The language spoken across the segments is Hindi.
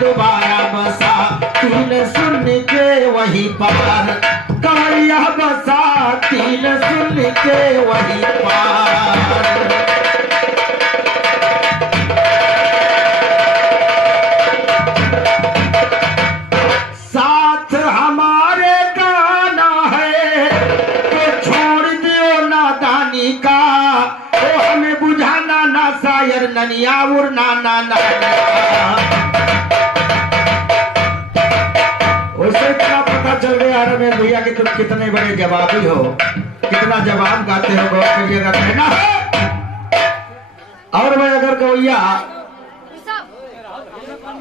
दोबारा बसा तीन सुन के वही पार। कंवरिया बसा तीन सुन के वही पार। साथ हमारे गाना है तो छोड़ दियो नादानी का, ओ हमें बुझाना ना शायर ननियाउर नाना नाना। उसे इतना पता चल गया रमेश भैया कि तुम कितने बड़े जवाबी हो, कितना जवाब गाते हो, गौर करिएगा कहना है। और मैं अगर गवैया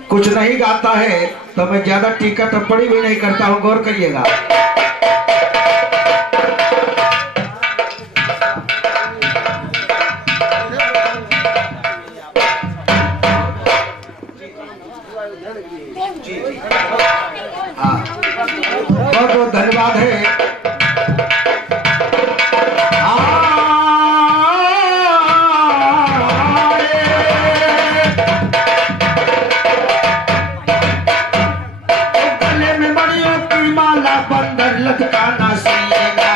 कुछ नहीं गाता है तो मैं ज्यादा टीका टिप्पणी भी नहीं करता हूं, गौर करिएगा। बहुत बहुत धन्यवाद है। गले में मणियों की माला बंदर लटकाना सीएगा,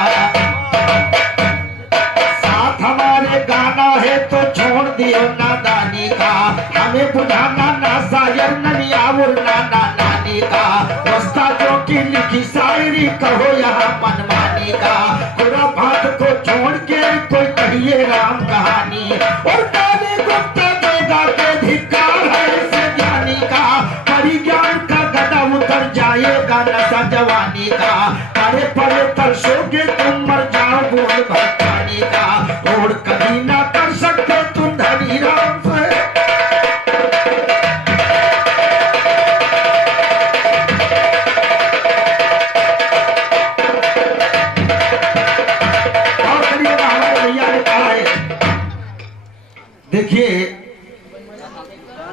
साथ हमारे गाना है तो छोड़ दियो नादानी का, हमें बुझाना ना शायर ननियाउर नाना नानी का। रास्ता जो की लिखी शायरी कहो यहाँ मनमानी का, पूरा बात को छोड़ के कोई कहिए राम कहानी। और गाने गुप्ता देगा के धिक्कार है इस ज्ञानी का, परिज्ञान का गदा उतर जाएगा नशा जवानी का। परे परे तरसोगे तुम मर जाओ बोल भक्तानी का, और कभी ना कर सकते तुम धनी राम से। देखिए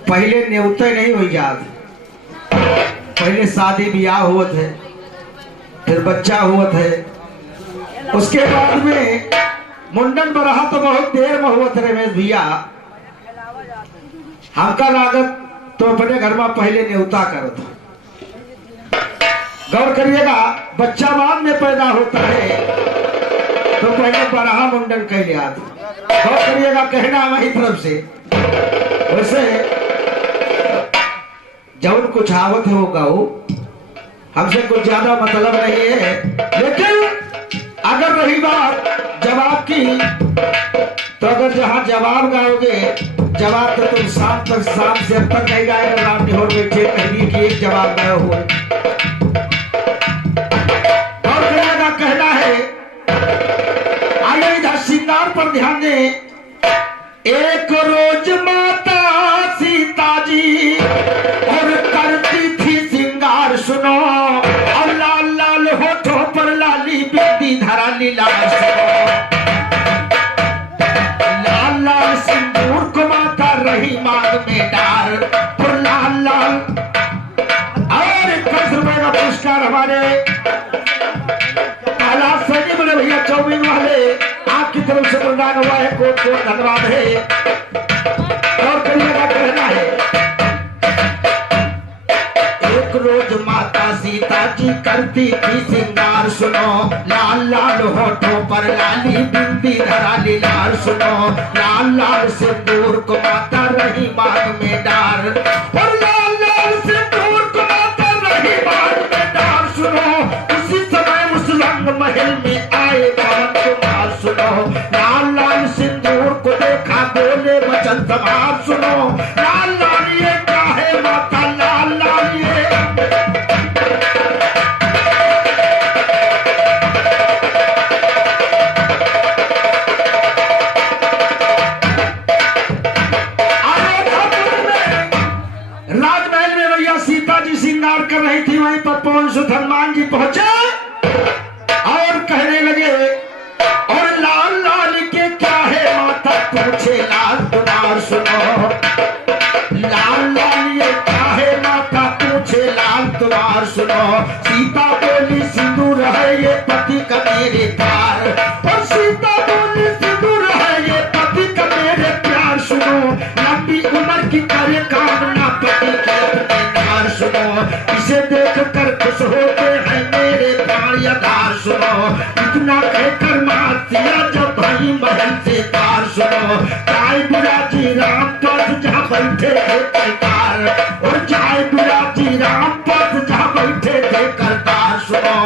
पहले न्योते नहीं हुई जात, पहले शादी ब्याह हुआ थे, फिर बच्चा हुआ थे, उसके बाद में मुंडन बरहा तो बहुत देर में हुआ था रमेश भैया। हमका लागत तो अपने घर में पहले न्योता करो था। गौर करिएगा बच्चा बाद में पैदा होता है तो पहले बरहा मुंडन कह लिया था। गौर करिएगा कहना हमारी तरफ से। वैसे जब कुछ आवत है होगा वो हमसे कुछ ज्यादा मतलब नहीं है, लेकिन अगर रही बात जवाब की तो अगर जहां जवाब गाओगे, जवाब तो तुम शाम से अब तक नहीं गाएगा। राम निहोर बैठे कहनी की एक जवाब गए हुए। और कहना कहना है आइए इधर श्रृंगार पर ध्यान दें। एक रोज माता सीता जी और करती थी श्रृंगार सुनो, और लाल लाल होठों पर लाली बिंदी धरा लीलार सुनो। लाल लाल सिंदूर को माता रही मांग में डार, और लाल लाल और 10 रुपए का पुरस्कार हमारे सैनी बड़े भैया 24 वाले आपकी तरफ से प्रदान हुआ है, बहुत बहुत धन्यवाद है। और करिएगा कहना है एक रोज माता सीता जी करती थी श्रृंगार सुनो, लाल लाल होठों पर लाली बिंदी धरा लीलार सुनो। लाल लाल सिंदूर को माता रही मांग में डार, और लाल लाल सिंदूर को माता रही मांग में डार सुनो। उसी समय उस रंग महल में आए पवन कुमार सुनो, लाल लाल सिंदूर को देखा बोले वचन समार सुनो। लाल लाल ये क्या है माता, लाल लाल ये। राजमहल में भैया सीता जी श्रृंगार कर रही थी, वहीं पर पवन सुत हनुमान जी पहुंचे और कहने लगे और लाल लाल के क्या है माता पूछे लाल तुम्हार सुनो। लाल लाल ये क्या है माता पूछे लाल तुम्हार सुनो। सीता बोली सिंदूर है ये पति का मेरे प्यार, और सीता बोली सिंदूर है ये पति का मेरे प्यार सुनो। लंबी उम्र की करे कामना पति के अपने नाम देख कर खुश होते हैं मेरे प्राण आधार सुनो, इतना कहकर मासिया जब भाई महल से तार सुनो, चाय बिराजी राम पास जहाँ बैठे थे करतार, और चाय बिराजी राम पास जहाँ बैठे थे करतार सुनो,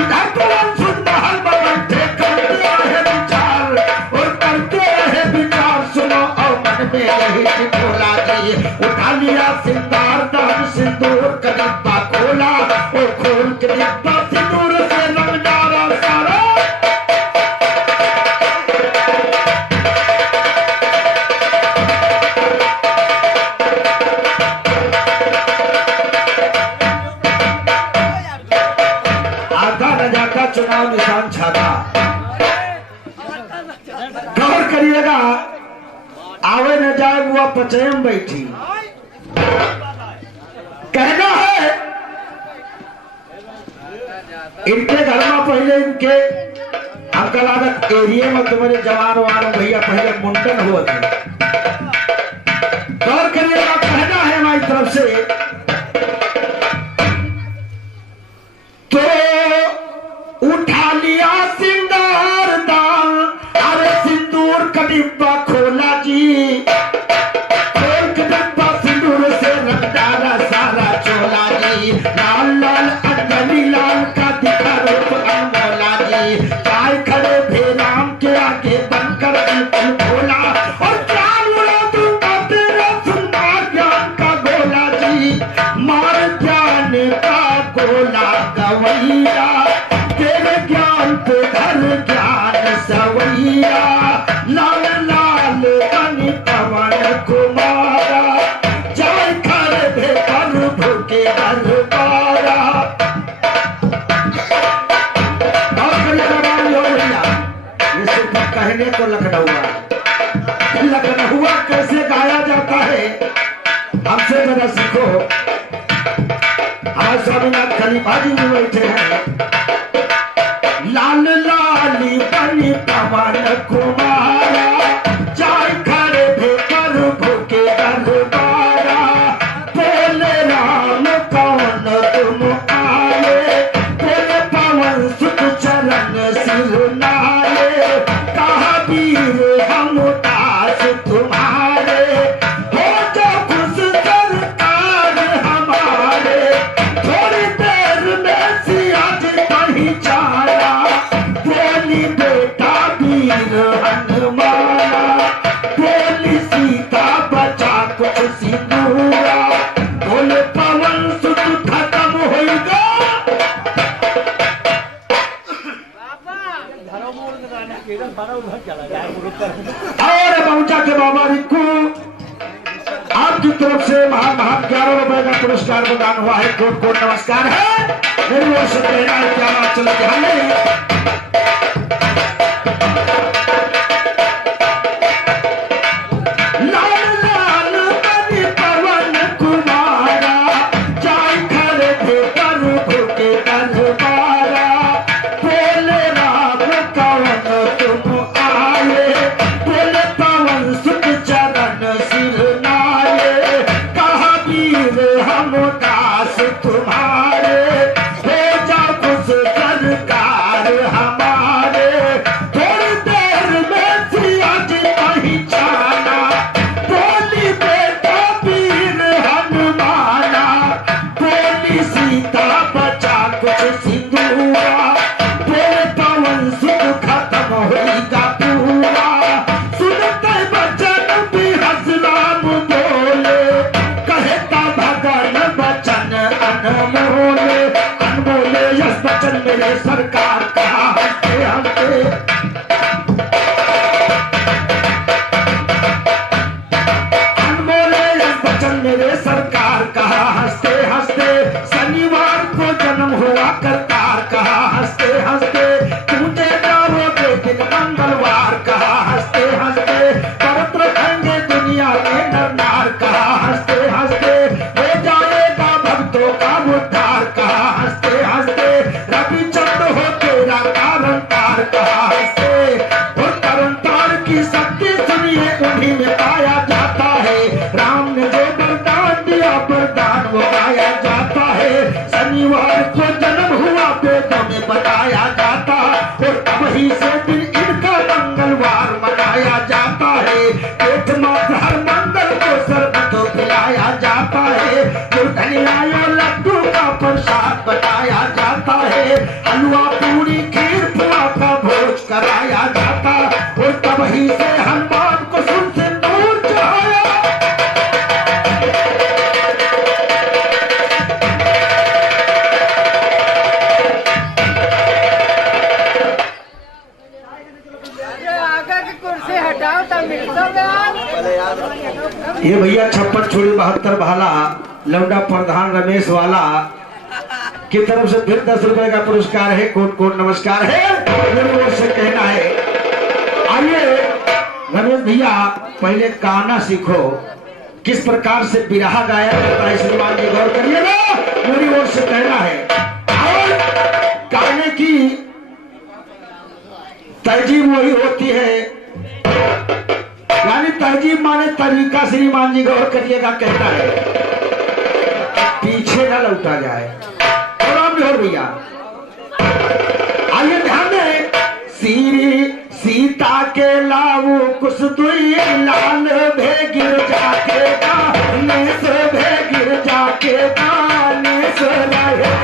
इधर तो सुन महल में बैठे करते रहे विचार, और करते रहे विचार सुनो, और मन में यही बोला जी उठा लिया सिंगार दान सिंदूर का डिब्बा खोला, और खोल के डिब्बा सिंदूर से रंग डाला सारा। आधा न जाता चुनाव निशान छाता, गौर करिएगा, आवे न जाए वो पचयम बैठी, कहना है इनके घर में पहले इनके हमका लागत एरिया में तुम्हारे जवान वान भैया पहले मुंडन हुआ थे, गौर करिएगा, कहना है हमारी तरफ से तो उठा लिया सिंगार दान, अरे सिंदूर का डिब्बा खोला जी, खोल के डिब्बा सिंदूर से रंग डाला सारा चोला जी, लाल लाल अंजलि लाल का दिखा रूप अनमोला जी, चाय खड़े भेराम के आगे बनकर बिल्कुल खोला, और ज्ञान उड़ा दूंगा तेरा सुनना ज्ञान का गोला जी, मार ज्ञान का गोला गवैया, तेरे ज्ञान पे धर ज्ञान सवैया, लाल लाल बनी पवन कुमारा, जय कर भेकर भूखे दरबारा। ये सिर्फ कहने को लखनऊआ, लखनऊआ कैसे गाया जाता है हमसे जरा सीखो। हमारे स्वामीनाथ खलीफा जी भी बैठे हैं, लाल लाली बनी पवन कुमारा, चाय खड़े भेकर भूखे दरबारा, बोले राम कौन तुम आए, बोले पवन सुख चरण सिर नाये, कहा वीर हम दास तुम्हारे, हो जो खुश सरकार हमारे, थोड़ी देर में सिया जी पहचाना, बोली बेटा वीर हनुमाना, बोली सीता बचा कुछ सिंदूरा, बोले पवन सुख खत्म होगा। और पहुंचा के बाबा रिक्कू आपकी तरफ से महान 11 रुपए का पुरस्कार प्रदान हुआ है, कोट कोट नमस्कार है, मेरी ओर से कहना है क्या बात चल के हमने मेरे सरकार कहा हंसते हंसते, अनमोले वचन मेरे सरकार कहा हंसते हंसते, शनिवार को जन्म हुआ करतार कहा हंसते हंसते, तुझे जाओगे दिन मंगलवार कहा हंसते हंसते, परत रखेंगे दुनिया में नर नार कहा हंसते हंसते, हो जाएगा भक्तों का उद्धार कहा हंसते हंसते, रविचंद्र हो तेरा कारण तार कहा शनिवार को जन्म हुआ वेदों में बताया जाता और अब ही से दिन इनका मंगलवार मनाया जाता है। पेट मात्र हर मंगल को शरबत पिलाया जाता है। धनिया लड्डू का प्रसाद बताया जाता है। हलवा पूरी खीर पुआ का भोज कराया जाता और तब ही से हनुमान को सुन से दूर चढ़ाया। ये भैया 56 छोड़ी 72 भाला लौंडा प्रधान रमेश वाला की तरफ से फिर 10 रुपए का पुरस्कार है। कोट कोट नमस्कार है। मेरे से कहना है, आइए रमेश भैया पहले गाना सीखो, किस प्रकार से बिरहा गाया जाता है श्रीमान जी गौर करिएगा। मेरी ओर से कहना है, और गाने की तहजीब वही होती है, यानी तहजीब माने तरीका। श्रीमान जी गौर करिएगा, कहता है पीछे न लौटा जाए। और भैया आइए ध्यान दें, सीता के लाऊ कुछ दुई लाल भे गिर जाके गाने से भे गिर जाके गाने से रहे।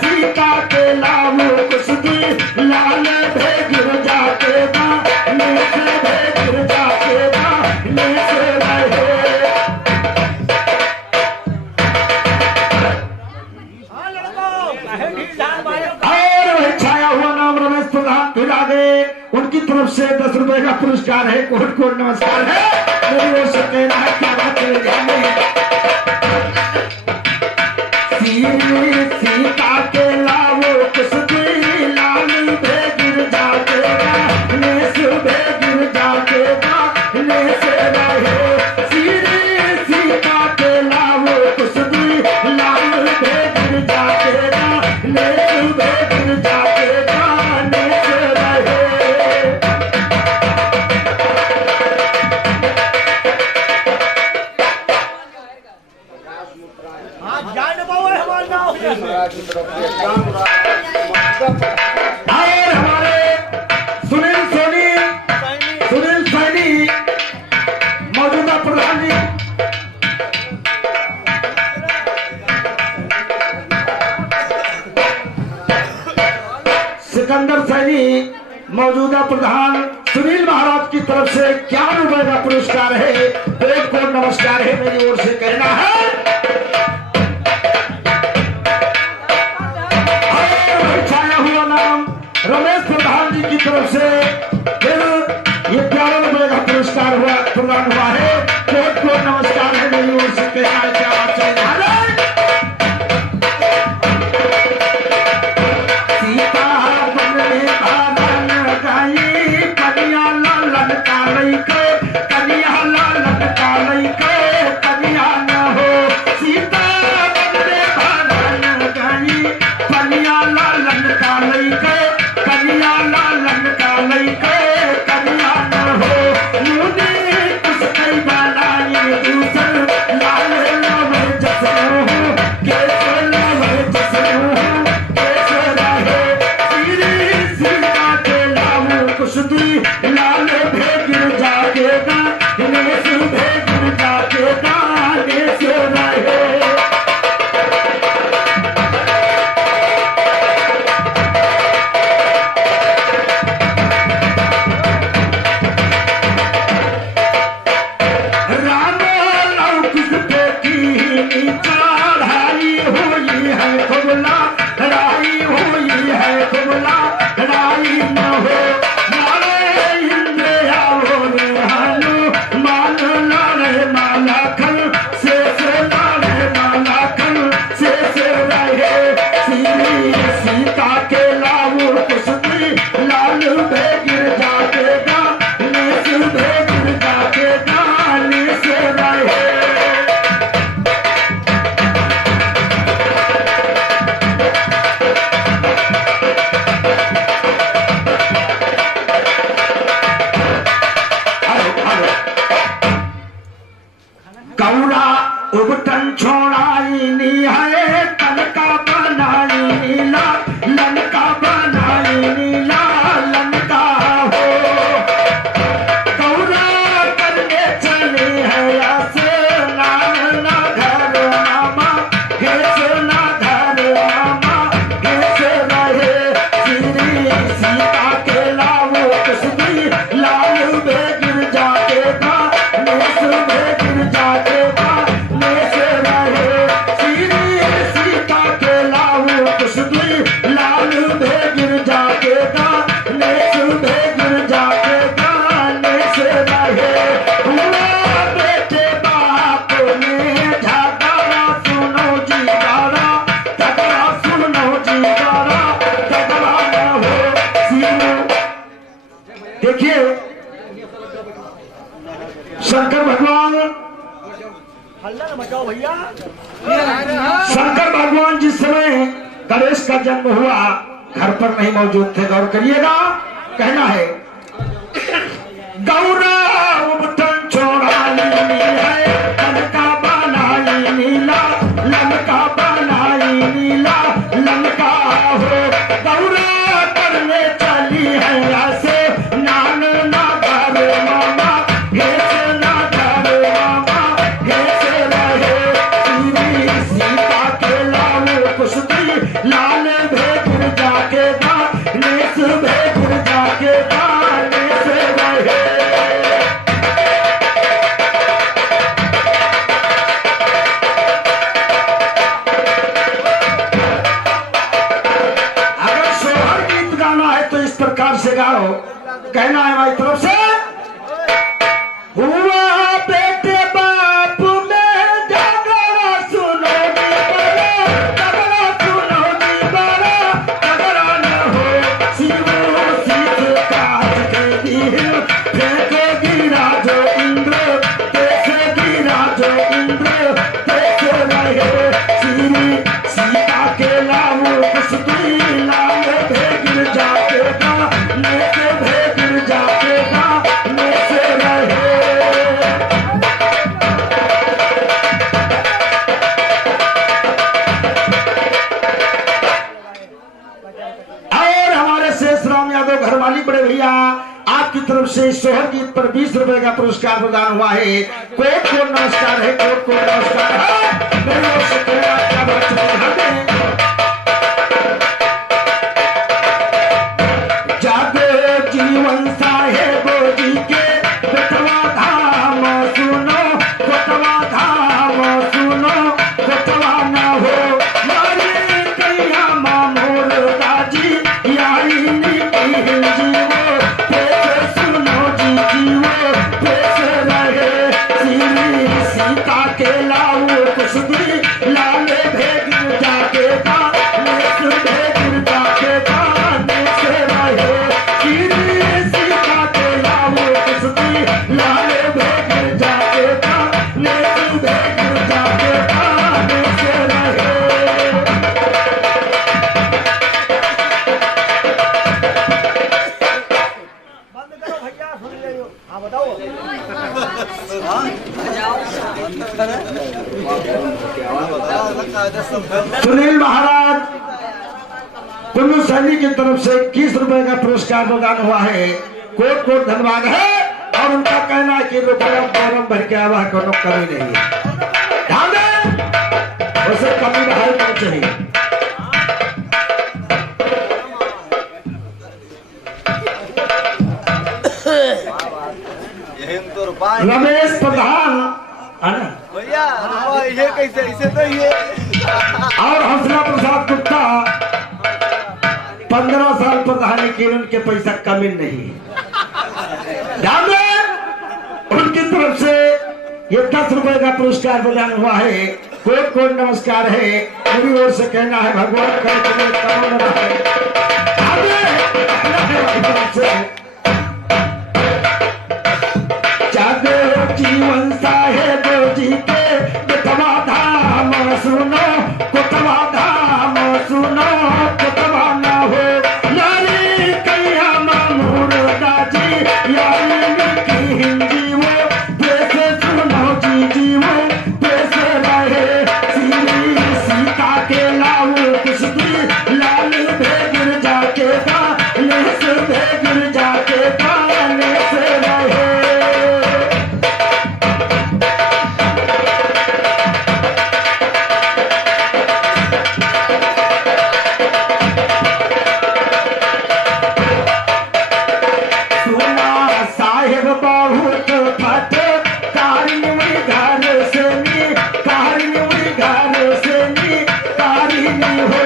सीता के लाऊ कुछ दुई लाल भे गिर जाके गाने से भे गिर जाके गाने से रहे। उनकी तरफ से 10 रुपए का पुरस्कार है। कोट कोट नमस्कार है। मेरी ओर से कहना है, क्या बात चले जाने। सीता के लाओ कुछ दुई लाल भे गिर जाके गाने से भे गिर जाके गाने से रहे। सीता के लाओ कुछ दुई लाल भे गिर जाके गाने से भे गिर जाके गाने से रहे। और हमारे सुनील सैनी मौजूदा प्रधान जी, सिकंदर सैनी मौजूदा प्रधान सुनील महाराज की तरफ से 51 रुपए का पुरस्कार है। कोट कोट नमस्कार है। मेरी ओर से कहना है, रमेश प्रधान जी की तरफ से फिर ये 51 रुपए का पुरस्कार हुआ प्रदान हुआ है। कोट कोट नमस्कार है। मेरी ओर से कहना है, क्या बात चले जा रही है। सीता बन में बादल गाई कनिया लालन कालई के कनिया लालन कालई के कनिया न हो। सीता बन में बादल गाई कनिया लालन कालई के कनिया लालन कालई के कनिया न हो। मुझे कुछ शंकर भगवान जिस समय गणेश का जन्म हुआ घर पर नहीं मौजूद थे। गौर करिएगा, कहना है गौरा उबटन छोड़ा नीली है, लंका बनाई नीला, लंका बनाई नीला, लंका हो गौरा करने चली है ऐसे नान ना डरे मामा, घेसे ना डरे मामा, घेसे रहे सीरी सीता के लाल कुश्ती, लाल भेद जाके दा नेस भेद जाके दा नेस रहे। अगर सोहर गीत गाना है तो इस प्रकार से गाओ। कहना है हमारी तरफ से हुआ बेटे बाप में झगड़ा सुनो नी बड़ा, झगड़ा सुनो नी बड़ा, झगड़ा न हो शिवो शीत काट के दिल, फेंके गिरा जो इंद्र, कैसे गिरा जो इंद्र, कैसे रहे श्री सीता के लाओ कुश्ती, लाल भेगिर जाकेगा नेस भेगिर जाकेगा नेस रहे। और हमारे शेष राम यादव घरवाली बड़े भैया आपकी तरफ से सोहर गीत पर 20 रुपए का पुरस्कार प्रदान हुआ है। कोट को नमस्कार है, कोट को नमस्कार है। मेरी ओर से कोई आपका बहुत शुक्रिया है। जागे जीवन साहेबो जी के बेटवा धाम सुनो, बेटवा धाम सुनो, बेटवा न हो मारे कैया मामूर दाजी यारी नीति जीवो, पैसे सुनो जी जीवो, पैसे रहे श्री सीता के लाओ कुश्ती, लाल भेगिर जाके दा नेस भेगिर जाके दा नेस रहे श्री सीता के लाओ कुश्ती, लाल भेगिर जाके दा नेस भेगिर जाके दा नेस रहे। सुनील महाराज कुल्लू सैनी की तरफ से 21 रुपए का पुरस्कार प्रदान हुआ है। कोट कोट धन्यवाद है। और उनका कहना है कि रुपया फॉर्म भर के आवा कोनो कमी नहीं है, ध्यान दें उसे कमी रहा नहीं चाहिए। रमेश प्रधान है ना भैया, ये कैसे इसे तो ये और हंसना प्रसाद गुप्ता 15 साल प्रधानी की, उनके पैसा कमी नहीं। ध्यान दें उनकी तरफ से ये 10 रुपए का पुरस्कार प्रदान हुआ है। कोट कोट नमस्कार है। मेरी ओर से कहना है भगवान का तुम्हें करो न रहे। ध्यान दें जागे जीवन साहेब जी के बेटवा धाम सुनो, कोटवा धाम सुनो, कोटवा न हो लाली कैया मामूर दाजी यारी की हिंदी वो, पैसे सुनो जी जीवो, पैसे रहे श्री सीता के लाओ कुश्ती, लाल भेगिर जाके दा नेस भेगिर जाके दा नेस रहे। साहेब बहुत फट कारिनी घर से नी, कारिनी घर से नी, कारिनी हो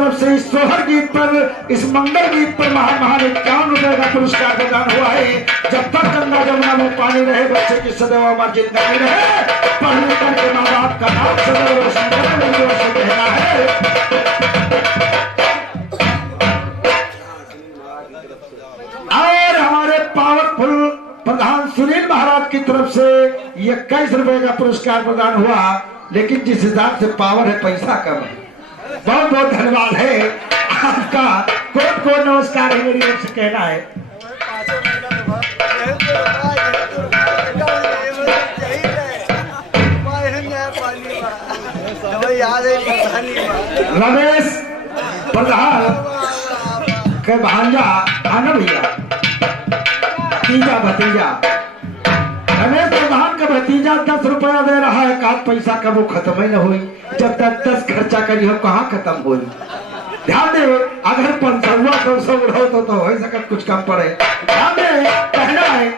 तरफ से इस सोहर गीत पर, इस मंगल गीत पर महान 51 रुपए का पुरस्कार प्रदान हुआ है। जब तक गंगा जमुना में पानी रहे, बच्चे की सदैव अमर जिंदगी रहे, पढ़ लिख करके माँ बाप का नाम सदैव रोशन कहना है। और हमारे पावरफुल प्रधान सुनील महाराज की तरफ से 21 रुपए का पुरस्कार प्रदान हुआ। लेकिन जिस हिसाब से पावर है, पैसा कम है। बहुत बहुत धन्यवाद है आपका। कोट नमस्कार है मेरी ओर से कहना है। रमेश प्रधान के भांजा आना भैया, तीजा भतीजा रमेश प्रधान का भतीजा 10 रुपया दे रहा है। का पैसा कब वो खत्म ही न हुई। जब तक 10 खर्चा करी हो, कहाँ खत्म हुई। ध्यान दे, अगर 500 उड़ाओ तो हो सकत कुछ कम पड़े। ध्यान दे, कहना है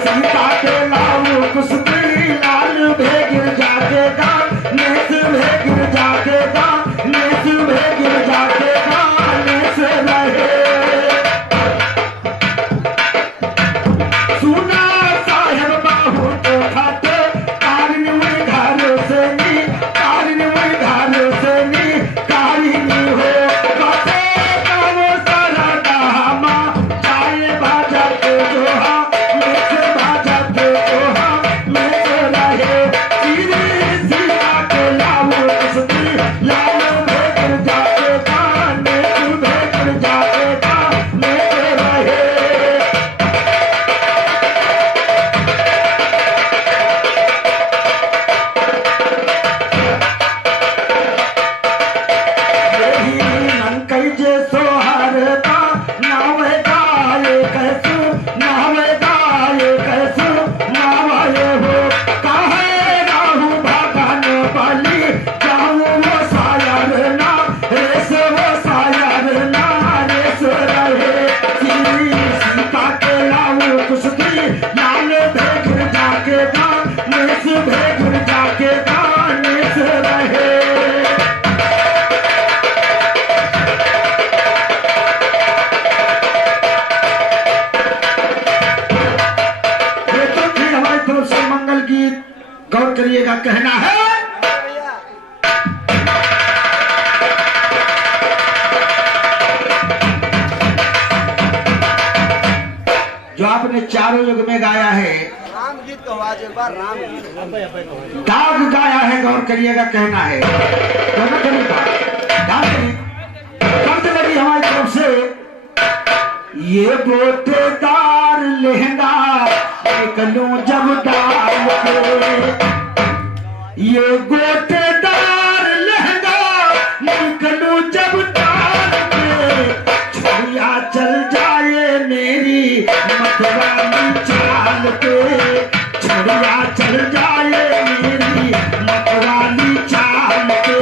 सीता के लाऊ कुश्ती लाल भे गिर जाके गा, नेस भे गिर जाके गा, नेस भे गिर जाके गा, नेस रहे सुना साहेब बाहू तो खाते कारिन हुई घर से नी, कारिन हुई घर से नी, कारिन हो काते कावो सारा दामा चाहे बाजा के जोहा, मेस बाजा के जोहा, मेस रहे सीरी सीता के लाऊ कुश्ती लाल भे गिर जाके गा, नेस भे गिर जाके गा, नेस रहे। जे सोहरता नावे गाये कैसु, नावे गाये कैसु, नावे हो काहे राहु भगन बलि, जाऊं वो सायर ना रेस, वो सायर ना रेस रहे सीरी सीता के लाऊ कुश्ती लाल भे गिर जाके गा, नेस भे गिर जाके गा, नेस रहे। मंगल गीत गौर करिएगा, कहना है जो आपने चारों युग में गाया है, राम गीत को आवाज एक बार राम गीत दाग गाया है। गौर करिएगा, कहना है लगी हमारी तरफ से ये बोटेदार लहंगा निकलूं जब डाल के, ये गोटेदार लहंगा निकलूं जब डाल के, छुरिया चल जाए मेरी मतवाली चाल पे, छुरिया चल जाए मेरी मतवाली चाल पे,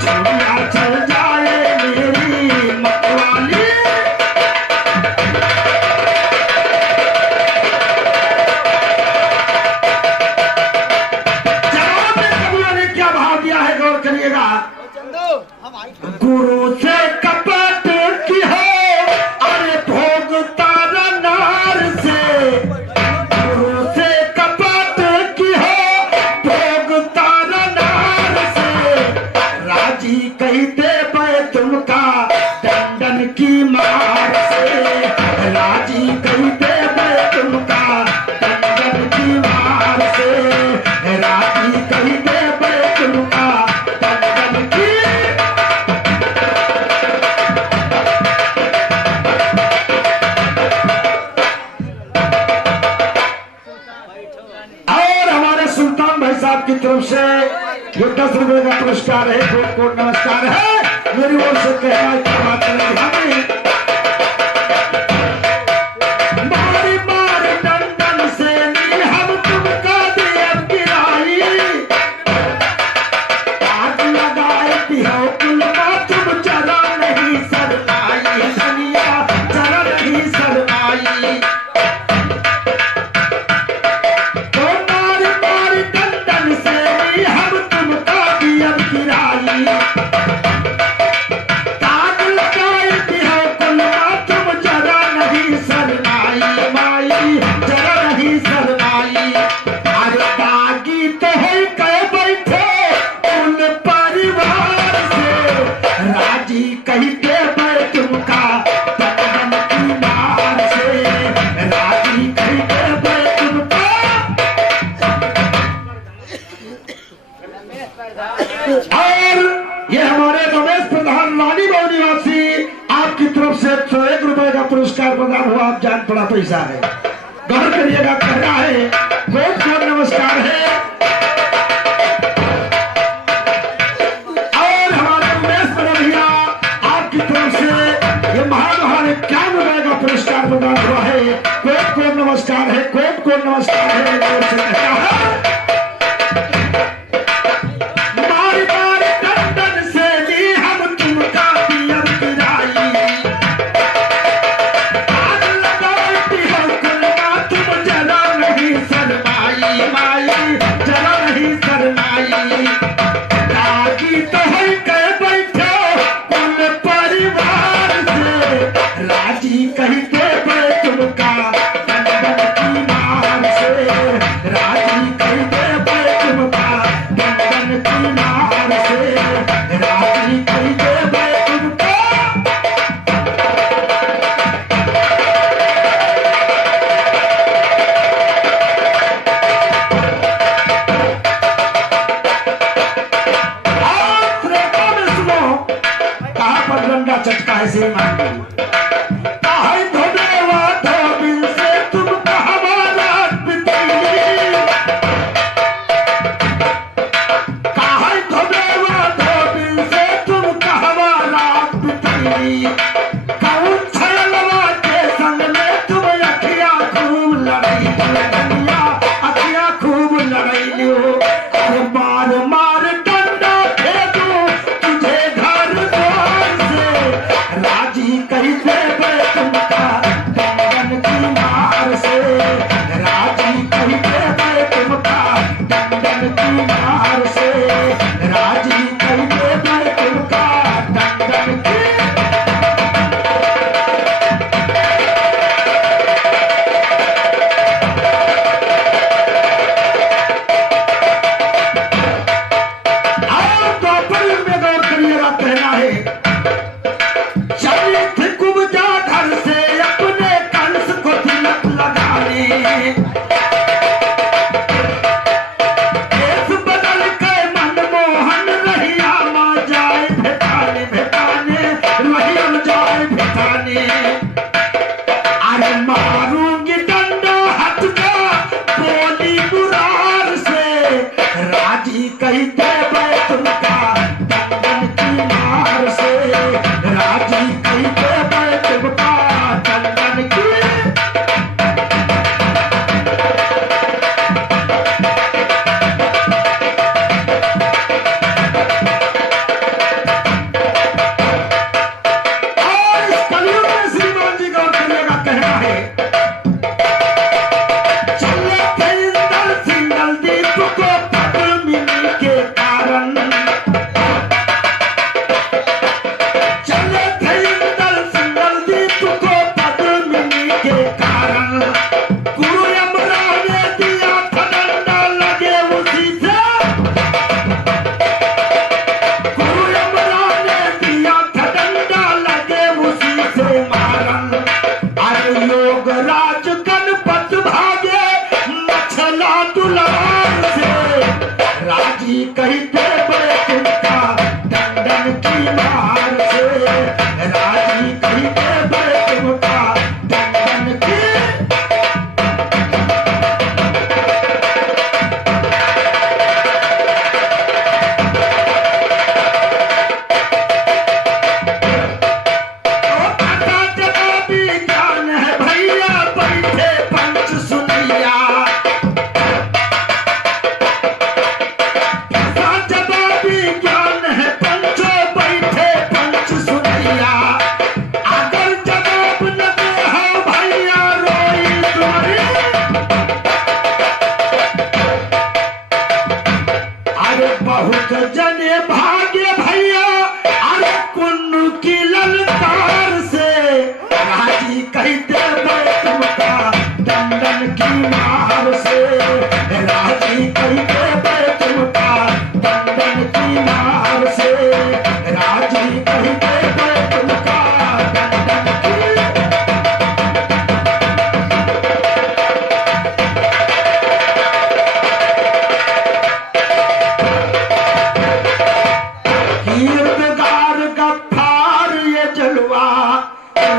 छुरिया चल जाए मेरी मतवाली। गुरु से कपट की हो अरे भोग तारा नार से, गुरु से कपट की हो भोग तारा नार से, राजी कहते पे तुमका दंडन की मार से, राजी कहते पे तुमका दंडन की मार से, राजी कहते पे तुमका दंडन की। सुल्तान भाई साहब की तरफ से ये 10 रुपए का पुरस्कार है। कोट नमस्कार है मेरी ओर से कहना बात करें। मारी मार दंडन से नी हम तुमका दिया गिराई, आग लगाए पिहो कुलमा तुम जरा नहीं शरमाई, धनिया जरा नहीं शरमाई। बहुत बड़ा पैसा है। गौर करिएगा, कह रहा है कोट कोट नमस्कार है। और हमारे उमेश बड़ा भैया आपकी तरफ से ये महान 51 रुपए का पुरस्कार प्रदान हुआ है। कोट कोट नमस्कार है, कोट कोट नमस्कार है। गौर से कहता है चटका ऐसे मांगी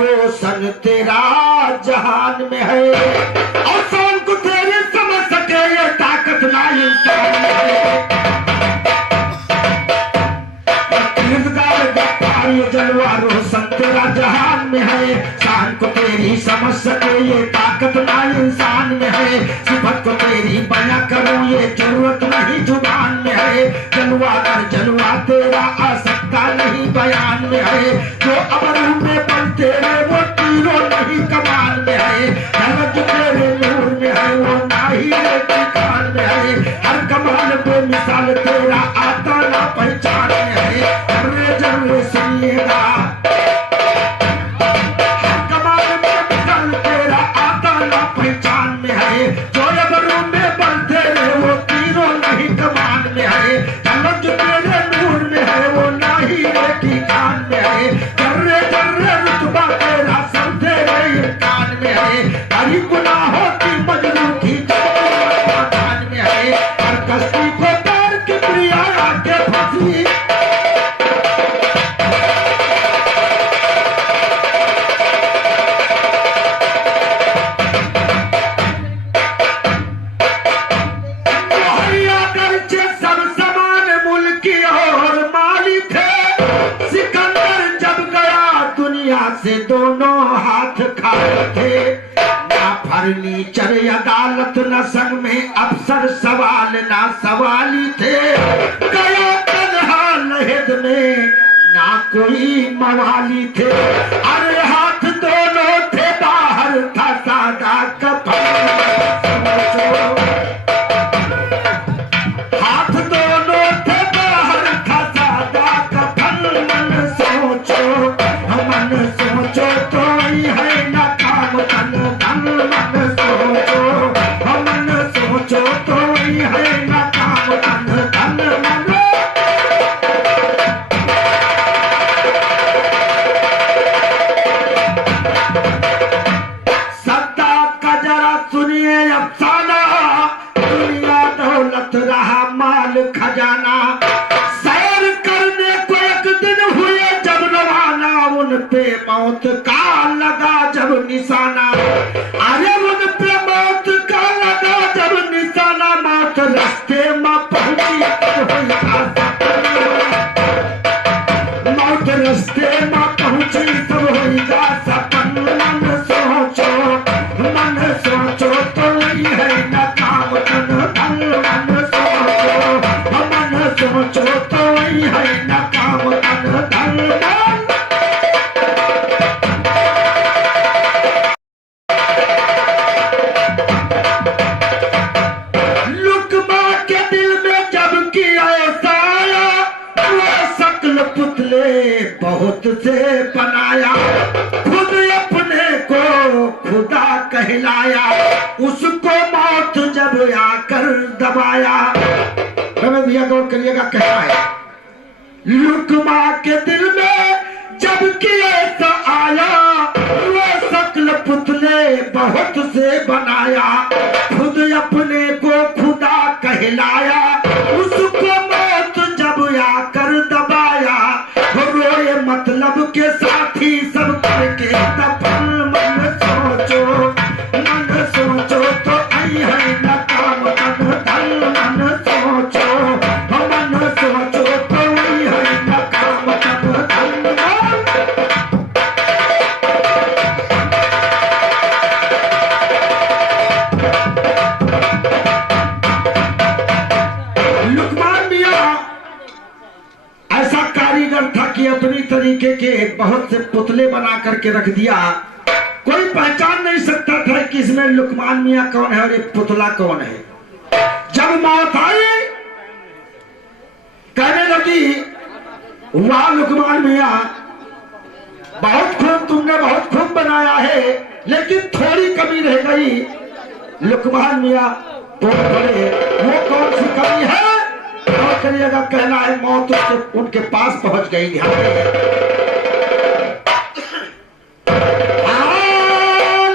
रोशन तेरा जहान कमान में है। किरदार गफ्फार ये जलवा रोशन तेरा जहान में है। शान को तेरी समझ सके ये ताकत ना इंसान में है। सिफत को तेरी बयां करूं ये जरूरत नहीं जुबान में है। जलवा कर जलवा तेरा आ सकता नहीं बयान में है। जो अमरों में बल तेरे वो तीरों नहीं कमान में है। धनक तेरे नूर में है वो ना ही कान में है। हर कमाल बेमिसाल तेरा आता ना पहचान में है। जर्रे जर्रे सुनिएगा हर कमाल बेमिसाल तेरा आता ना पहचान में है। जो अमरों में बल तेरे वो तीरों नहीं कमान में है। धनक तेरे नूर में है वो ना ही कान में है। जर्रे जर्रे रुतबा तेरा सब तेरे इम्कान में है। हरी गुनाहों की मजनू की कान में है। हर कश्ती को तार की प्रिया आके फंसी। मुहैया करके सब समान मुल्की और माली थे। सिकंदर जब गया दुनिया से दोनों हाथ खाए थे। ना फर्नीचर अदालत न संग में अफसर सवाल ना सवाली थे। गया तन्हा लहद में ना कोई मवाली थे। अरे हाथ दोनों थे बाहर था सादा कफन। हाथ दोनों थे बाहर था सादा कफन। मन सोचो तो ही है ना काम तन धन। मन सोचो तो ही है ना काम तन धन। मन सत्ता का जरा सुनिए अफसाना। दुनिया दौलत रहा माल खजाना। सैर करने को एक दिन हुए जब रवाना। उन पे मौत का लगा जब निशाना। अरे उन पे मौत का लगा जब निशाना। मौत रास्ते में पहुंची मौत रास्ते में पहुंची सब होगा सपन। मन सोचो तो ही है न काम तन धन। मन सोचो तो ही है न काम तन धन। लुकमा के दिल में जब किया साया। वो शक्ल पुतले बहुत से बनाया। खुद अपने को खुदा कहलाया। उसको मौत जब आकर दबाया। रमेश भैया गौर करिएगा कहना है। लुकमा के दिल में जब कि ऐसा आया। वो शक्ल पुतले बहुत से बनाया। खुद अपने को खुदा कहलाया। उसको मौत जब आकर दबाया। रोए मतलब के साथी सब करके दफन। मन सोचो तो आई है न काम तन धन। मन सोचो तो आई है न काम तन धन। लुकमान मियां ऐसा कारीगर था कि अपनी तरीके के बहुत से पुतले बना करके रख दिया। कोई पहचान नहीं सकता था कि इसमें लुकमान मियां कौन है और ये पुतला कौन है। जब मौत आई कहने लगी वाह लुकमान मियां बहुत खूब तुमने बहुत खूब बनाया है लेकिन थोड़ी कमी रह गई। लुकमान मियां बोल पड़े वो कौन सी कमी है। और करिएगा कहना है मौत उनके पास पहुंच गई।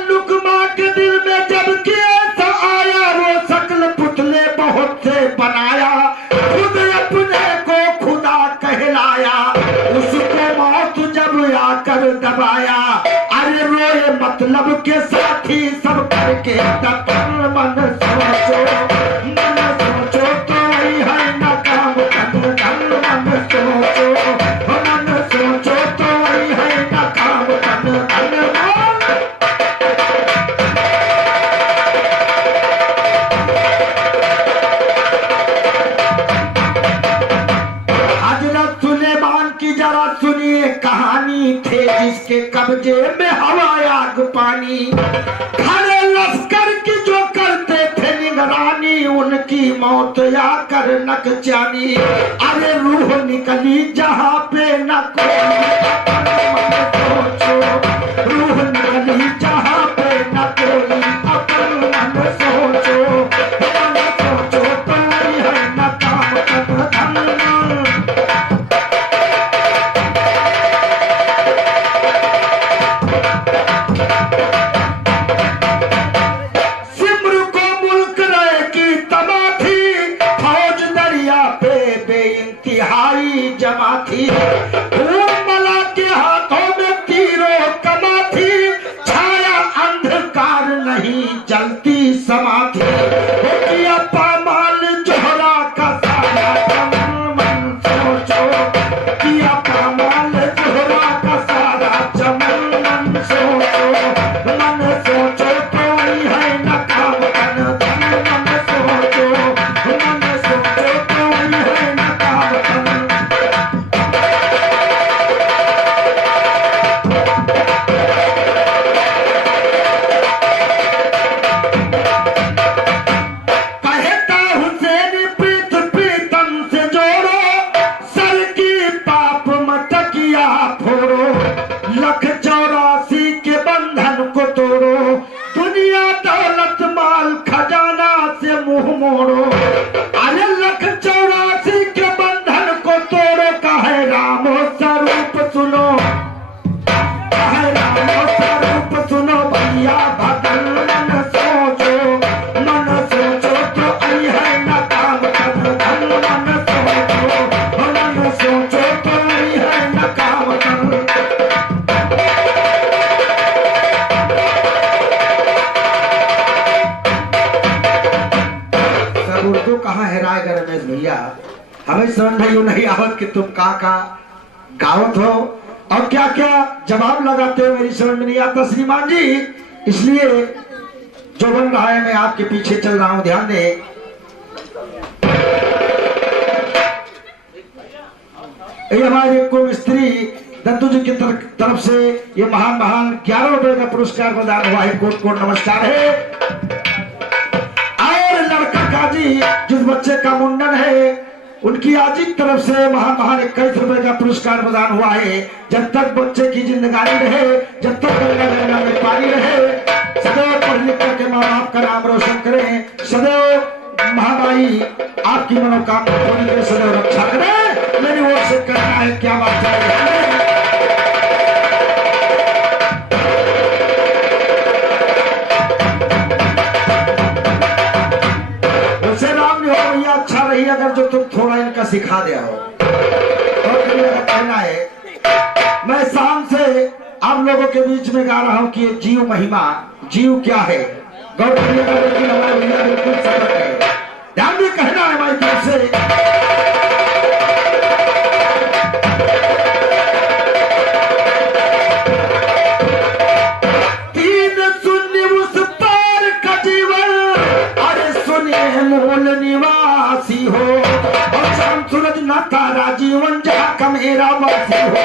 लुकमा के दिल में जब कैसा आया। वो शक्ल पुतले बहुत से बनाया। खुद अपने को खुदा कहलाया। उसको मौत जब आकर दबाया। अरे रोए मतलब के साथी सब करके दफन। मन सोचो तो जेब में हवा आग पानी, खड़े लश्कर की जो करते थे निगरानी, उनकी मौत या कर नक जानी। अरे रूह निकली जहाँ पे न कोई सोचो, रूह निकली जहाँ पे न कोई अपन मन सोचो, मन सोचो तो है न काम कद धन। सिमर को मुल्क रहे की तबाही, फौज दरिया पे बेइंतिहाई जमा थी, मला के हाथों में तीरों कमा थी, छाया अंधकार नहीं जलती समा थी। किया पामाल जोहरा का सारा चमन मन सोचो, किया पामाल जोहरा का सारा चमन मन सोचो, मन सोचो कोई है न काम धन धन, मन सोचो, मन सोचो कोई है न काम धन। कहता हुसैन प्रीत प्रीतम से जोड़ो, सर की पाप मटकिया फोड़ो, लख 84 के बंधन को तोड़ो, दुनिया दौलत माल खजाना से मुंह मोड़ो। अरे लख 84 के बंधन को तोड़ो, कहे रामो स्वरूप सुनो, कहे रामो स्वरूप सुनो भैया भगल। मन सोचो, मन सोचो तो आई है न काम कद धन, मन सोचो, मन सोचो तो आई है न काम धन। सब उर्दू कहाँ हेराए गए रमेश भैया, हमें समझ नहीं नहीं आवत कि तुम का गावत हो और क्या क्या जवाब लगाते हो, मेरी समझ में नहीं आता श्रीमान जी। इसलिए जो बन रहा है मैं आपके पीछे चल रहा हूं, ध्यान दे। ये हमारे को मिस्त्री दत्तू जी की तरफ से ये महान महान 11 रुपए का पुरस्कार प्रदान हुआ है, कोट कोट नमस्कार है। और लड़का काजी जिस बच्चे का मुंडन है उनकी आज की तरफ से महान महान 21 रुपए का पुरस्कार प्रदान हुआ है। जब तक बच्चे की जिंदगानी रहे, जब तक गंगा गंगा में पानी रहे, सदैव पढ़ लिख करके माँ बाप का नाम रोशन करें, सदैव महामाई आपकी मनोकामना पूरी करे, सदैव रक्षा करें। मेरी ओर से कहना है क्या बात है। अच्छा रही अगर जो तुम थोड़ा इनका सिखा दिया हो। और कहना है मैं शाम से आप लोगों के बीच में गा रहा हूं कि जीव महिमा, जीव क्या है, गौर करिएगा। लेकिन हमारे भैया बिल्कुल सतर्क है, ध्यान भी कहना है हमारी तरफ से। मूल निवासी हो और शाम सूरज न तारा जीवन जहाँ का मेरा वासी हो,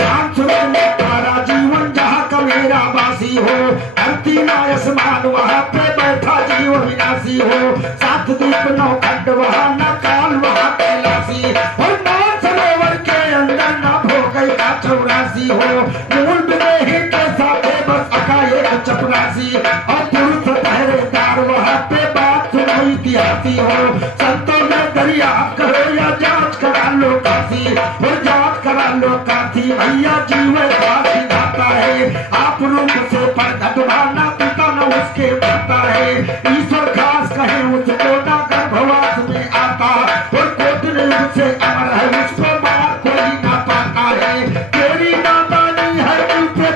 शाम सूरज न तारा जीवन जहाँ का मेरा वासी हो, धरती न आसमान वहाँ पे बैठा जीव विनाशी हो, सात दीप नौ खंड वहाँ न काल वहाँ कैलासी, और नौ सरोवर के अंदर न भोग का 84 हो, मूल विदेही के साथ बस अका एक चपरासी, और वहाँ पे बात सुनो इतिहासी हो, संतों में दरिया करो या जांच करा लो काशी, और जांच करा लो काशी भैया जीवन वासी जाता है। आप रूप से परघटवाना पिता न उसके पता है, ईश्वर खास कहे उसको ना गर्भवास में आता, और कोटि से अमर है उसको बात कोई ना पाता है। तेरी नादानी है नीचे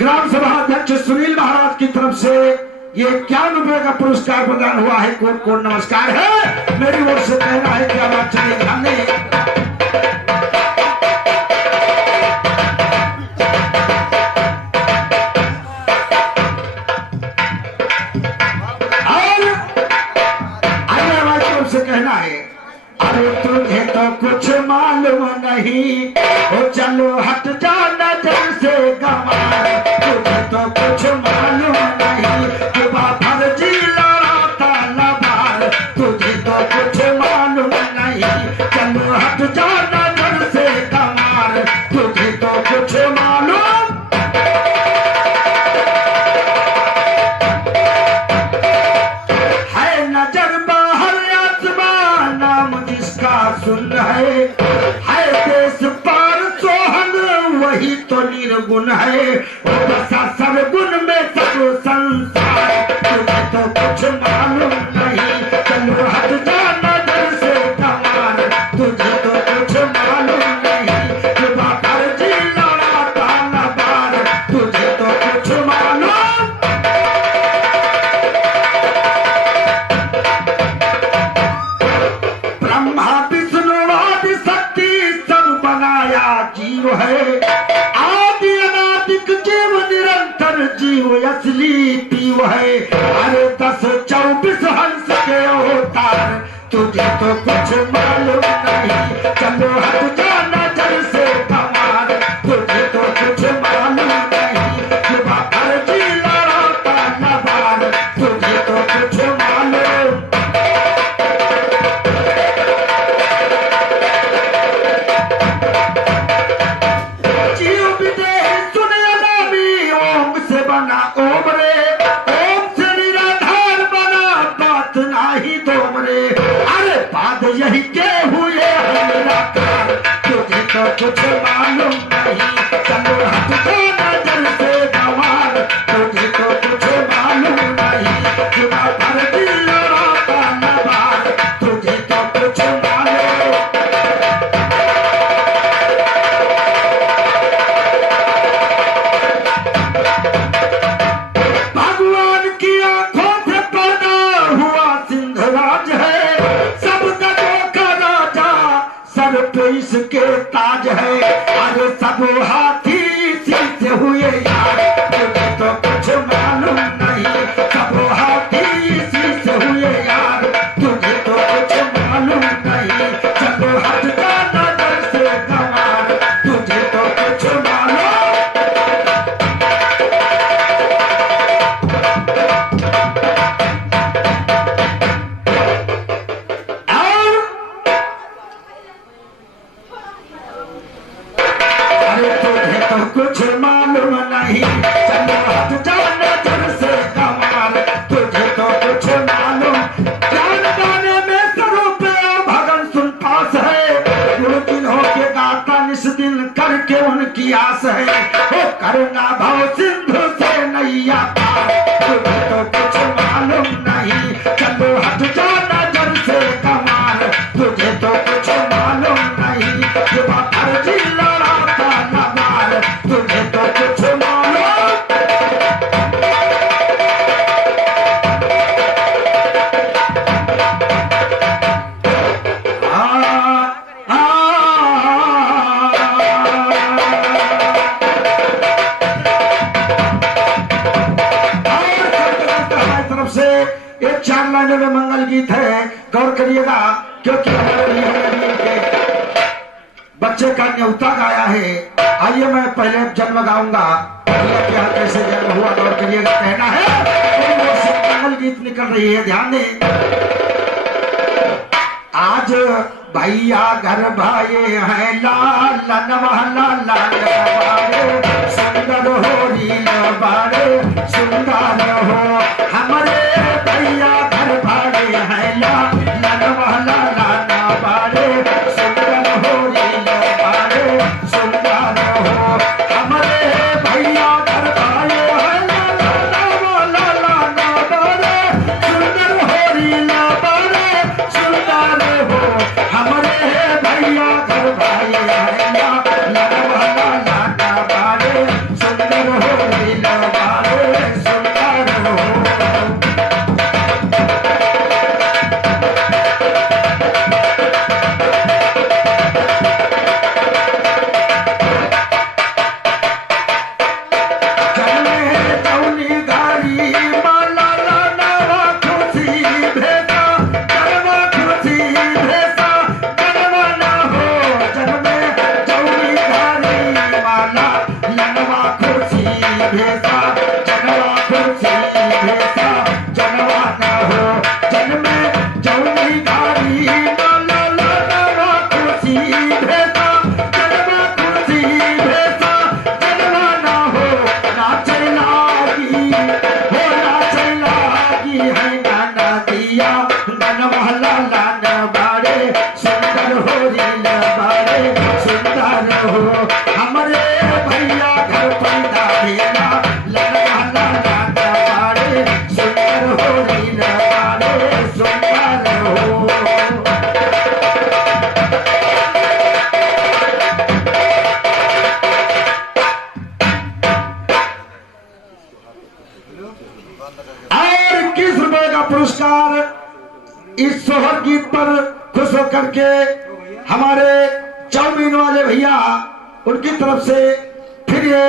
ग्राम सभा अध्यक्ष सुनील महाराज की तरफ से ये 51 रुपए का पुरस्कार प्रदान हुआ है। कोट कोट नमस्कार है, मेरी ओर से कहना है क्या बात चलिए ध्यान दें। अरे तुझे तो कुछ मालूम नहीं, ओ चलो हट जा नजर से गंवार। तुझे तो कुछ मालूम नहीं कि फर्जी लड़ाता लबार। तुझे तो कुछ मालूम नहीं, चलो हट जा नजर से गंवार। तुझे तो कुछ मालूम है, नजर बाहर आसमान नाम जिसका सुन है देश पार सोहन वही तो निर्गुण है। वो बसा सरगुण में सब संसार। तुझे तो कुछ मालूम नहीं, चलो हट जा नजर से गंवार। तुझे तो कुछ मालूम नहीं कि फर्जी लड़ाता लबार। तुझे तो कुछ मालूम ब्रह्मा विष्णु आदि शक्ति सब बनाया जीव है। आदि अनादिक जीव निरंतर जीव असली पीव है। अरे 10-24 हंस के अवतार। तुझे तो कुछ मालूम नहीं, चलो हट जा नजर से गंवार। तुझे तो कुछ मालूम नहीं कि फर्जी लड़ाता लबार। तुझे तो कुछ मालूम जीव विदेह सुन अनामी ओम से बना ओम रे। ओम से निराधार बना बात नाही दोम रे। अरे बाद यही के हुए हैं निराकार। तुझे तो कुछ मालूम नहीं, चलो हट जा नजर से गंवार। तुझे तो कुछ मालूम नहीं कि फर्जी लड़ाता लबार। तुझे तो कुछ मालूम भगवान की आंखों से पैदा हुआ सिंहराज है। सब गजों का राजा सर पे इसके ताज है। अरे सब हाथी इसी से हुए यार। तुझे तो कुछ मालूम नहीं, सब हाथी इसी से हुए यार। तुझे तो कुछ मालूम नहीं, चलो हट जा नजर से गंवार। तुझे तो कुछ मालूम अरे तुझे तो कुछ मालूम नहीं, चलो हट जा नजर से गंवार। तुझे तो कुछ मालूम ज्ञान गाने में स्वरूप भगन सुन पास है। गुरु जिन्हों के गाता निस दिन करके उनकी आस है। वो करुणा भाव सिंधु से नैया पार। तुझे तो कुछ मालूम नहीं, चलो हट जा नजर से गंवार। तुझे तो कुछ मालूम नहीं कि फर्जी लड़ाता लबार। तुझे तो कुछ मालूम तरफ से एक 4 लाइनों में मंगल गीत है, गौर करिएगा। क्योंकि हमारे बच्चे का न्योता गाया है। आइए मैं पहले जन्म गाऊंगा, क्या कैसे जन्म हुआ गौर करिएगा। कहना है मंगल गीत निकल रही है, ध्यान दें। आज भैया घर भाई है लाल लाल सुंदर हो रील बारे सुंदर हो। हमारे भैया घर भाई है लाल बारे सुंदर हो रील बारे सुंदर हो। हमारे भैया घर भाई है बारे सुंदर हो रील बारे सुंदर हो। हमारे भैया घर भाई है बारे सुंदर हो रील बारे सुंदर हो। खुशी भेजा खुशी भैया नन महला लान बाड़े सुंदर हो रील बाड़े सुंदर हो हमारे भैया घर पैदा भेला लन महला लान बाड़े सुंदर हो रील बाड़े सुंदर हो। और 21 रुपए का पुरस्कार इस सोहर गीत पर खुश होकर के हमारे चाउमीन वाले भैया उनकी तरफ से फिर ये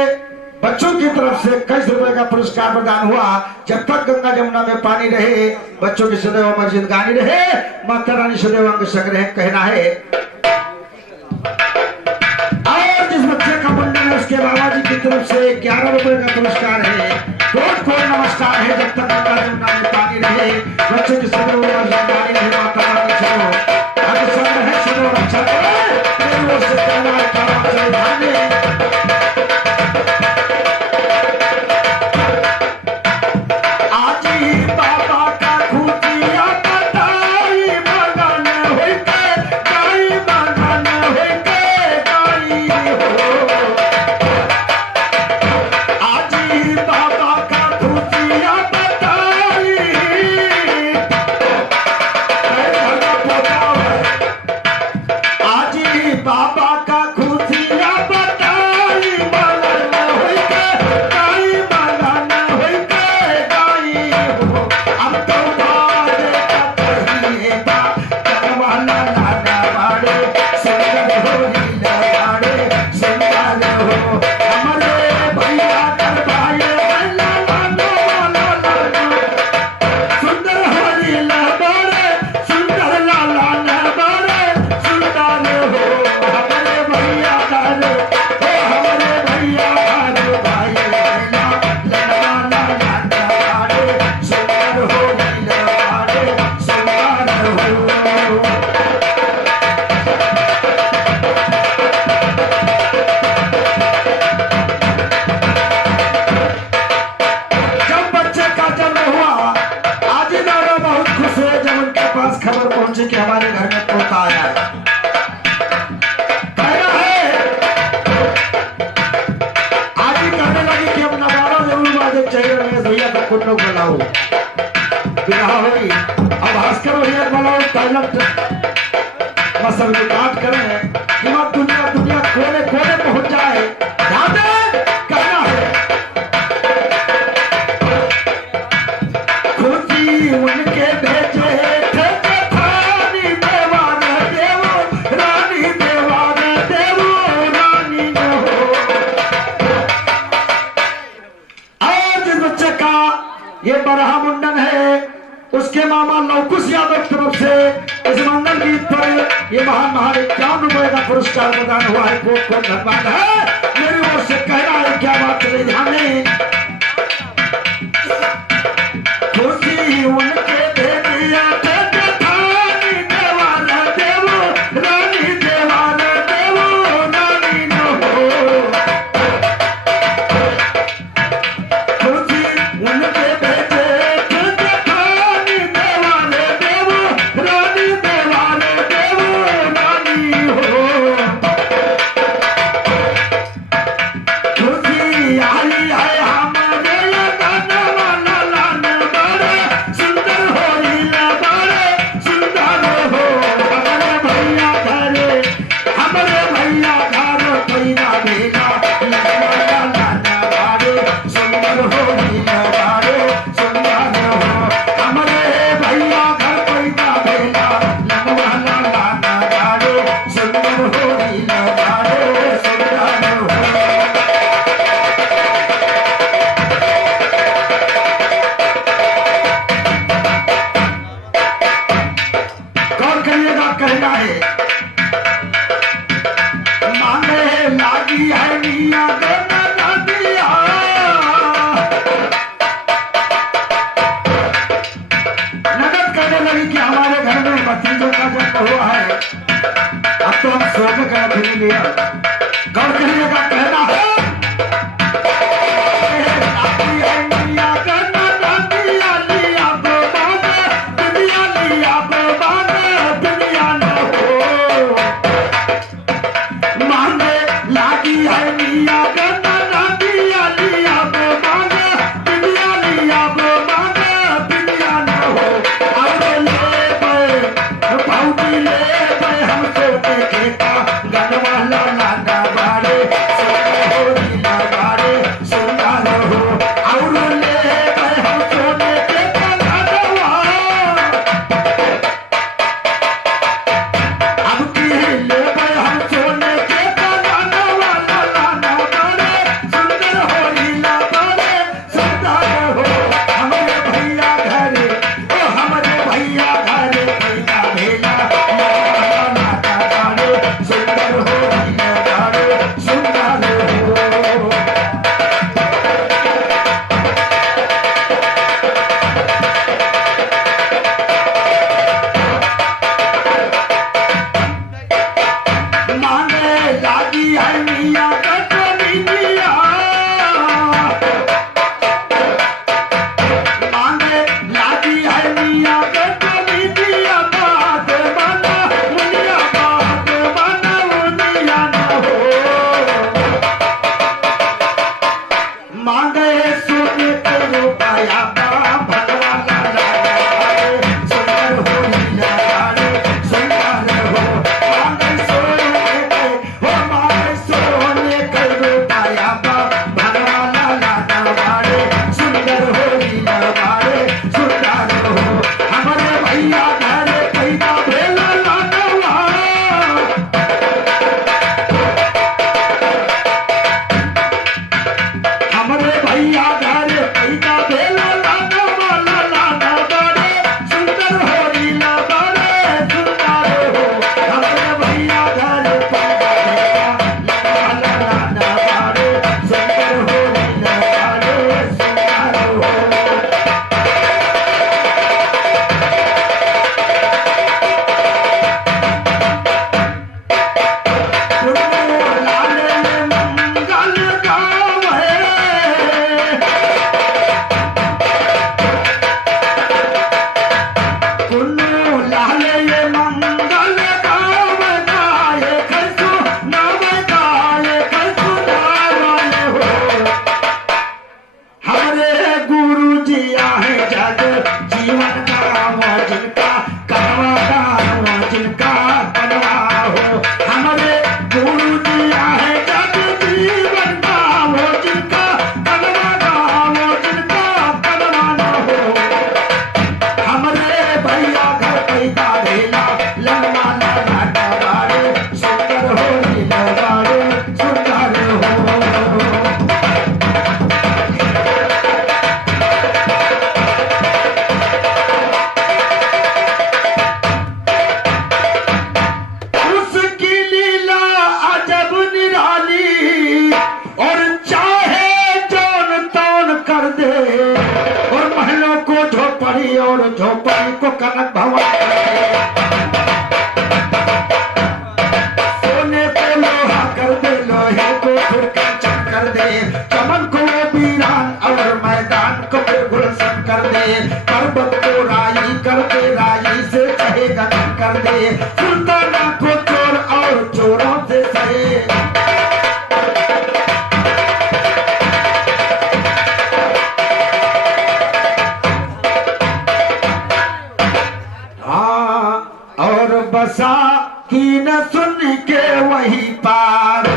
बच्चों की तरफ से 21 रुपए का पुरस्कार प्रदान हुआ। जब तक गंगा जमुना में पानी रहे बच्चों की सदैव मस्जिद गानी रहे माता रानी सदैव अंग संग्रह कहना है। और जिस बच्चे का मुंडन है उसके बाबा जी की तरफ से 11 रुपए का पुरस्कार है। कोट नमस्कार है जब तक गंगा जमुना में पानी रहे बच्चे की सदैव मस्जिद गानी रहे माता रानी सदैव अंग संग्रह सदैव रक्षा करे मेरी ओर से कहना है क्या ध्यान दें। कि हमारे घर में तोता आया है। आज ही कहने लगी कि अब नगाड़ा जरूर बाजे चाहिए रमेश भैया का कुछ लोग बनाओ बिना होगी अब भास्कर भैया बनाओ टैलेंट मसल की बात करें कि वह दुनिया कोने कोने पहुंच जाए ध्यान दे कहना है खुशी उनके भेजे ये बरहा मुंडन है उसके मामा लवकुश यादव की तरफ से इस मंगल गीत पर ये महान 51 रुपए का पुरस्कार प्रदान हुआ है। बहुत धन्यवाद है मेरी ओर से कहना है क्या बात चले ध्यान में खुशी उनके भेजिया गौर करिएगा कहना है दुनिया लिया मांगे दुनिया न हो मांगे लागी है मिया गन्ना लागिया लिया मांगे दुनिया लिया मांगे दुनिया न हो अब ले पाउटी ले हम सोते खेता गनवा लाला बाड़े सोना हो नीला बाड़े सोना हो और ले हम सोने खेता गनवा अब की ले हम सोने खेता गनवा लाला बाड़े सुंदर हो नीला बाड़े सुंदर हो हमारे भैया घरे ओ हमारे भैया घरे भैया भेला लाला बाड़े सुंदर हो नीला बाड़े सुंदर हो मांगे लागी है मिया कटनी दिया मांगे लागी है मिया कटनी दिया बात बना मुनिया बात बना मुनिया न हो मांगे सोने के रुपया भगवा लाला सुंदर हो नीला बाड़े सुंदर हो मांगे सोने के हो मांगे सोने के रुपया भगवा लाला बाड़े सुंदर हो नीला बाड़े सुंदर हो हमारे भैया घरे पैदा भेला लाडवा हमारे भैया घरे पैदा भेला लाडवा लाला बाड़े सुंदर हो नीला बाड़े सुंदर हो हमारे भैया घरे पैदा भेला लाला बाड़े सुंदर हो नीला बाड़े सुंदर हो लाले मंगल गावे कुन्नू लाले ये मंगल गावे गाए खसु नावे गाए खसु नावे हो हमारे गुरु जी आहे जग जीवन का जिनका कनवा गावा जिनका कनवा हो हमारे गुरु जी आहे जग जीवन का जिनका कनवा गावा जिनका कनवा न हो हमारे भैया घर पैदा भेला लंगवा लाला बाड़े सुंदर हो नीला बाड़े सुंदर हो उसकी लीला अजब निराली और चाहे जौन तौन कर दे और महलों को झोपड़ी और झोपड़ी को कनक भवन कर दे सोने पे लोहा कर दे लोहे को फिर कंचन कर दे चमन को वो वीरान और मैदान को फिर गुलशन कर दे पर्वत को राई कर दे राई से चाहे गगन कर दे सुल्ताना को चोर और चोरों से सहे हाँ और बसा की न सुन के वही पार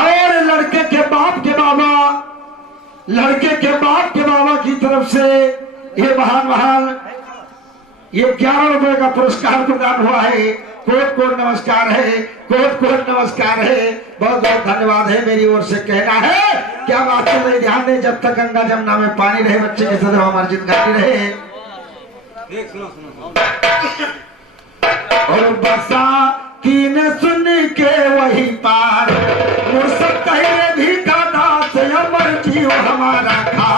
और लड़के के बाप के बाबा लड़के के बाप के बाबा की तरफ से ये महान ये 11 रुपए का पुरस्कार प्रदान हुआ है कोट कोट नमस्कार है कोट कोट नमस्कार है बहुत बहुत धन्यवाद है मेरी ओर से कहना है क्या बात कर रहे ध्यान दें जब तक गंगा जमुना में पानी रहे बच्चे के सदैव हमारी जिंदगी रहे और बसा की न सुन के वही पार मुर्शद कहे भी का दास अमर जीव हमारा खा